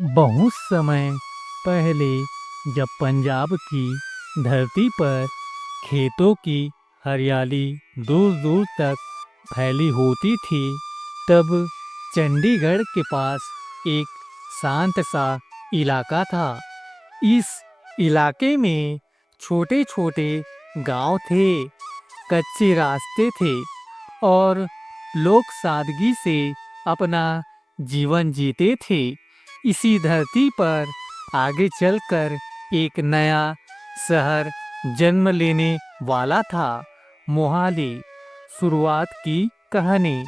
बहुत समय पहले जब पंजाब की धरती पर खेतों की हरियाली दूर दूर तक फैली होती थी, तब चंडीगढ़ के पास एक शांत सा इलाका था। इस इलाके में छोटे छोटे गांव थे, कच्चे रास्ते थे और लोग सादगी से अपना जीवन जीते थे। इसी धरती पर आगे चलकर एक नया शहर जन्म लेने वाला था, मोहाली। शुरुआत की कहानी।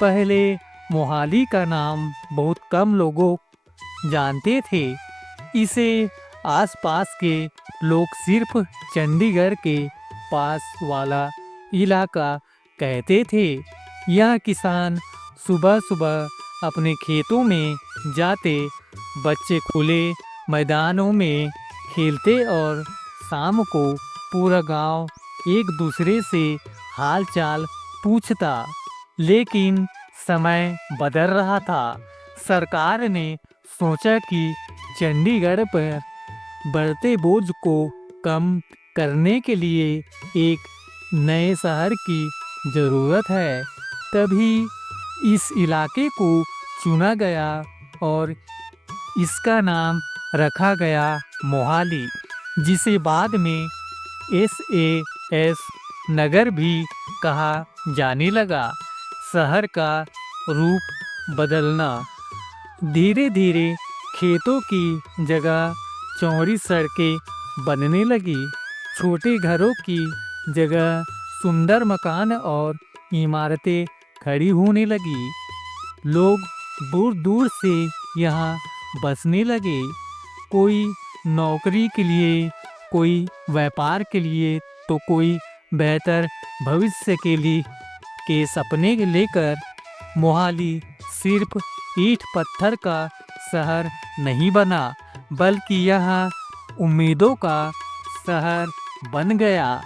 पहले मोहाली का नाम बहुत कम लोगों जानते थे। इसे आसपास के लोग सिर्फ चंडीगढ़ के पास वाला इलाका कहते थे। यह किसान सुबह सुबह अपने खेतों में जाते, बच्चे खुले मैदानों में खेलते और शाम को पूरा गांव एक दूसरे से हाल चाल पूछता। लेकिन समय बदल रहा था। सरकार ने सोचा कि चंडीगढ़ पर बढ़ते बोझ को कम करने के लिए एक नए शहर की ज़रूरत है। तभी इस इलाके को चुना गया और इसका नाम रखा गया मोहाली, जिसे बाद में SAS नगर भी कहा जाने लगा। शहर का रूप बदलना। धीरे धीरे खेतों की जगह चौड़ी सड़कें बनने लगी। छोटे घरों की जगह सुंदर मकान और इमारतें खड़ी होने लगी। लोग दूर दूर से यहाँ बसने लगे, कोई नौकरी के लिए, कोई व्यापार के लिए, तो कोई बेहतर भविष्य के सपने लेकर। मोहाली सिर्फ ईंट पत्थर का शहर नहीं बना, बल्कि यहाँ उम्मीदों का शहर बन गया।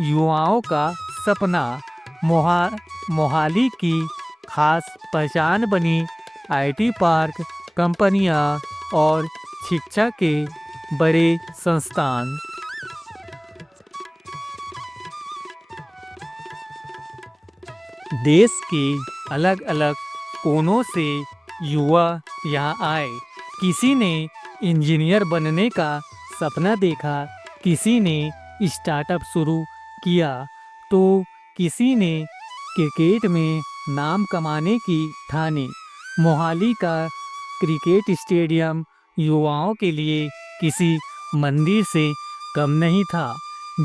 युवाओं का सपना। मोहाली की खास पहचान बनी IT पार्क, कंपनियां और शिक्षा के बड़े संस्थान। देश के अलग अलग कोनों से युवा यहाँ आए। किसी ने इंजीनियर बनने का सपना देखा, किसी ने स्टार्टअप शुरू किया, तो किसी ने क्रिकेट में नाम कमाने की ठानी। मोहाली का क्रिकेट स्टेडियम युवाओं के लिए किसी मंदिर से कम नहीं था।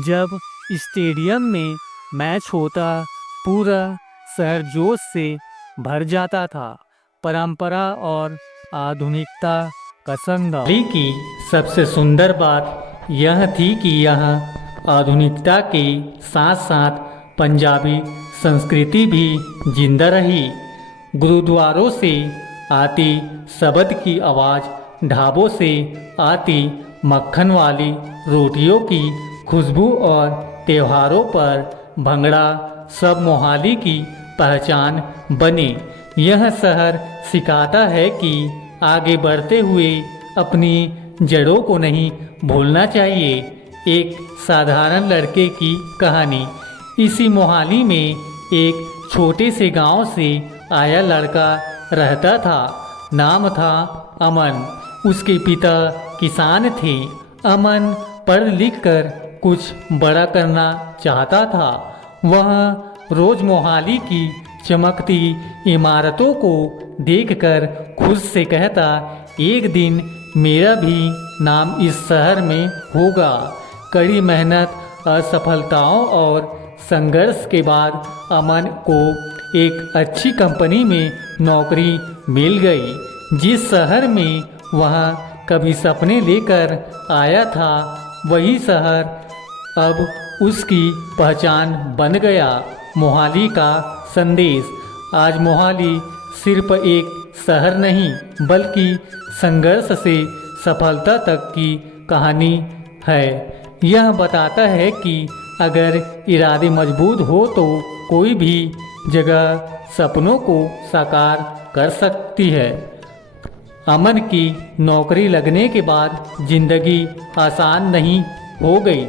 जब स्टेडियम में मैच होता, पूरा शहर जोश से भर जाता था। परंपरा और आधुनिकता का संगम। मोहाली की सबसे सुंदर बात यह थी कि यहाँ आधुनिकता के साथ साथ पंजाबी संस्कृति भी जिंदा रही। गुरुद्वारों से आती शबद की आवाज़, ढाबों से आती मक्खन वाली रोटियों की खुशबू और त्योहारों पर भंगड़ा सब मोहाली की पहचान बने। यह शहर सिखाता है कि आगे बढ़ते हुए अपनी जड़ों को नहीं भूलना चाहिए। एक साधारण लड़के की कहानी। इसी मोहाली में एक छोटे से गांव से आया लड़का रहता था। नाम था अमन। उसके पिता किसान थे। अमन पढ़ लिख कर कुछ बड़ा करना चाहता था। वह रोज मोहाली की चमकती इमारतों को देखकर खुद से कहता, एक दिन मेरा भी नाम इस शहर में होगा। कड़ी मेहनत, असफलताओं और संघर्ष के बाद अमन को एक अच्छी कंपनी में नौकरी मिल गई। जिस शहर में वह कभी सपने लेकर आया था, वही शहर अब उसकी पहचान बन गया। मोहाली का संदेश। आज मोहाली सिर्फ एक शहर नहीं, बल्कि संघर्ष से सफलता तक की कहानी है। यह बताता है कि अगर इरादे मजबूत हो तो कोई भी जगह सपनों को साकार कर सकती है। अमन की नौकरी लगने के बाद जिंदगी आसान नहीं हो गई,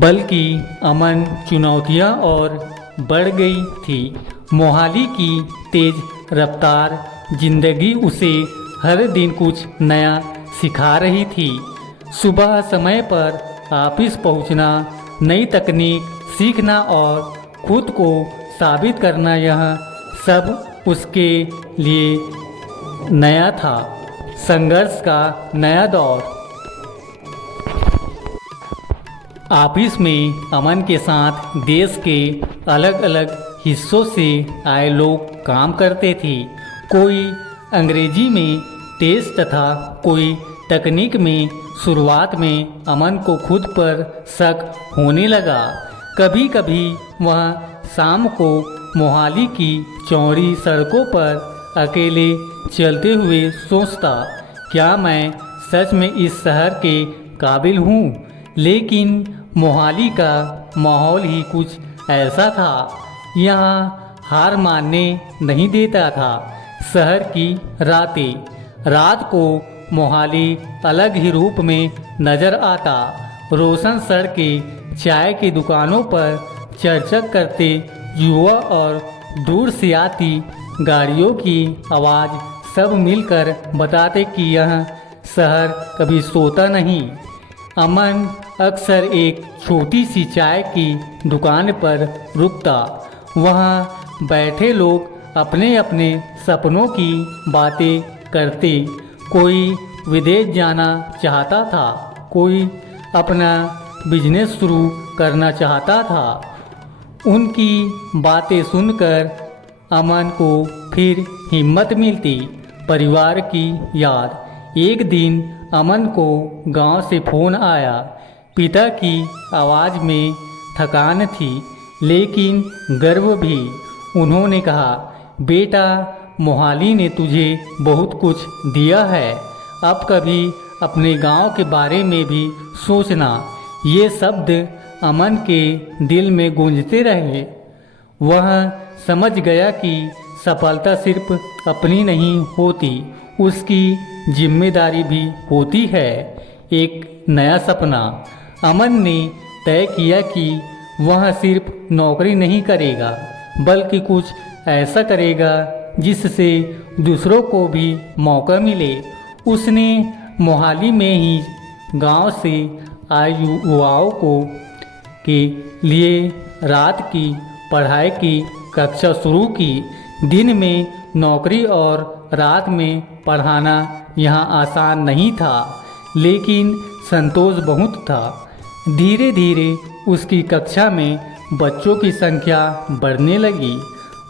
बल्कि अमन चुनौतियां और बढ़ गई थी। मोहाली की तेज रफ्तार जिंदगी उसे हर दिन कुछ नया सिखा रही थी। सुबह समय पर ऑफिस पहुंचना, नई तकनीक सीखना और खुद को साबित करना, यह सब उसके लिए नया था। संघर्ष का नया दौर। ऑफिस में अमन के साथ देश के अलग अलग हिस्सों से आए लोग काम करते थे। कोई अंग्रेजी में तेज तथा कोई तकनीक में। शुरुआत में अमन को खुद पर शक होने लगा। कभी कभी वह शाम को मोहाली की चौड़ी सड़कों पर अकेले चलते हुए सोचता, क्या मैं सच में इस शहर के काबिल हूँ? लेकिन मोहाली का माहौल ही कुछ ऐसा था, यहाँ हार मानने नहीं देता था। शहर की रातें। रात को मोहाली अलग ही रूप में नजर आता। रोशन सड़कें, चाय की दुकानों पर चर्चा करते युवा और दूर से आती गाड़ियों की आवाज़ सब मिलकर बताते कि यह शहर कभी सोता नहीं। अमन अक्सर एक छोटी सी चाय की दुकान पर रुकता। वहाँ बैठे लोग अपने अपने सपनों की बातें करते। कोई विदेश जाना चाहता था, कोई अपना बिजनेस शुरू करना चाहता था। उनकी बातें सुनकर अमन को फिर हिम्मत मिलती। परिवार की याद। एक दिन अमन को गांव से फ़ोन आया। पिता की आवाज़ में थकान थी, लेकिन गर्व भी। उन्होंने कहा, बेटा, मोहाली ने तुझे बहुत कुछ दिया है, अब कभी अपने गांव के बारे में भी सोचना। ये शब्द अमन के दिल में गूंजते रहे। वह समझ गया कि सफलता सिर्फ अपनी नहीं होती, उसकी जिम्मेदारी भी होती है। एक नया सपना। अमन ने तय किया कि वह सिर्फ नौकरी नहीं करेगा, बल्कि कुछ ऐसा करेगा जिससे दूसरों को भी मौका मिले। उसने मोहाली में ही गांव से आए युवाओं के लिए रात की पढ़ाई की कक्षा शुरू की। दिन में नौकरी और रात में पढ़ाना यहाँ आसान नहीं था, लेकिन संतोष बहुत था। धीरे धीरे उसकी कक्षा में बच्चों की संख्या बढ़ने लगी।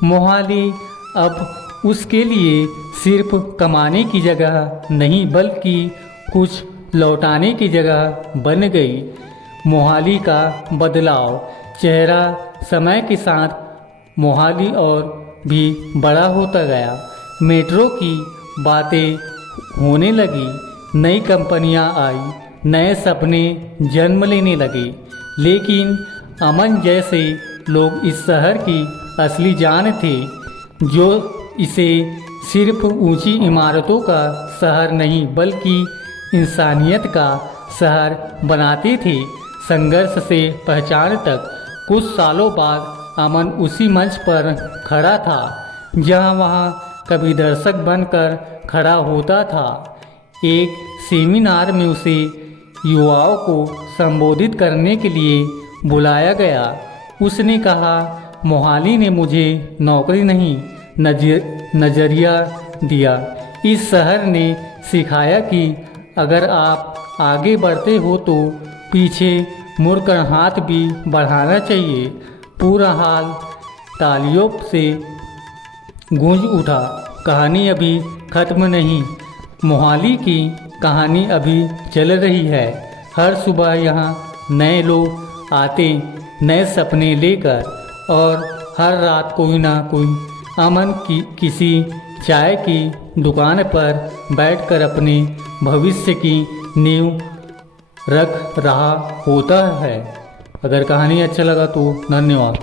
मोहाली अब उसके लिए सिर्फ कमाने की जगह नहीं, बल्कि कुछ लौटाने की जगह बन गई। मोहाली का बदलाव। चेहरा समय के साथ मोहाली और भी बड़ा होता गया। मेट्रो की बातें होने लगी, नई कंपनियां आई, नए सपने जन्म लेने लगे। लेकिन अमन जैसे लोग इस शहर की असली जान थे, जो इसे सिर्फ ऊंची इमारतों का शहर नहीं, बल्कि इंसानियत का शहर बनाते थे। संघर्ष से पहचान तक। कुछ सालों बाद अमन उसी मंच पर खड़ा था, जहां वह कभी दर्शक बनकर खड़ा होता था। एक सेमिनार में उसे युवाओं को संबोधित करने के लिए बुलाया गया। उसने कहा, मोहाली ने मुझे नौकरी नहीं, नजरिया दिया। इस शहर ने सिखाया कि अगर आप आगे बढ़ते हो तो पीछे मुड़कर हाथ भी बढ़ाना चाहिए। पूरा हाल तालियों से गूंज उठा। कहानी अभी खत्म नहीं, मोहाली की कहानी अभी चल रही है। हर सुबह यहाँ नए लोग आते, नए सपने लेकर, और हर रात कोई ना कोई अमन की किसी चाय की दुकान पर बैठकर अपने भविष्य की नींव रख रहा होता है। अगर कहानी अच्छा लगा तो धन्यवाद।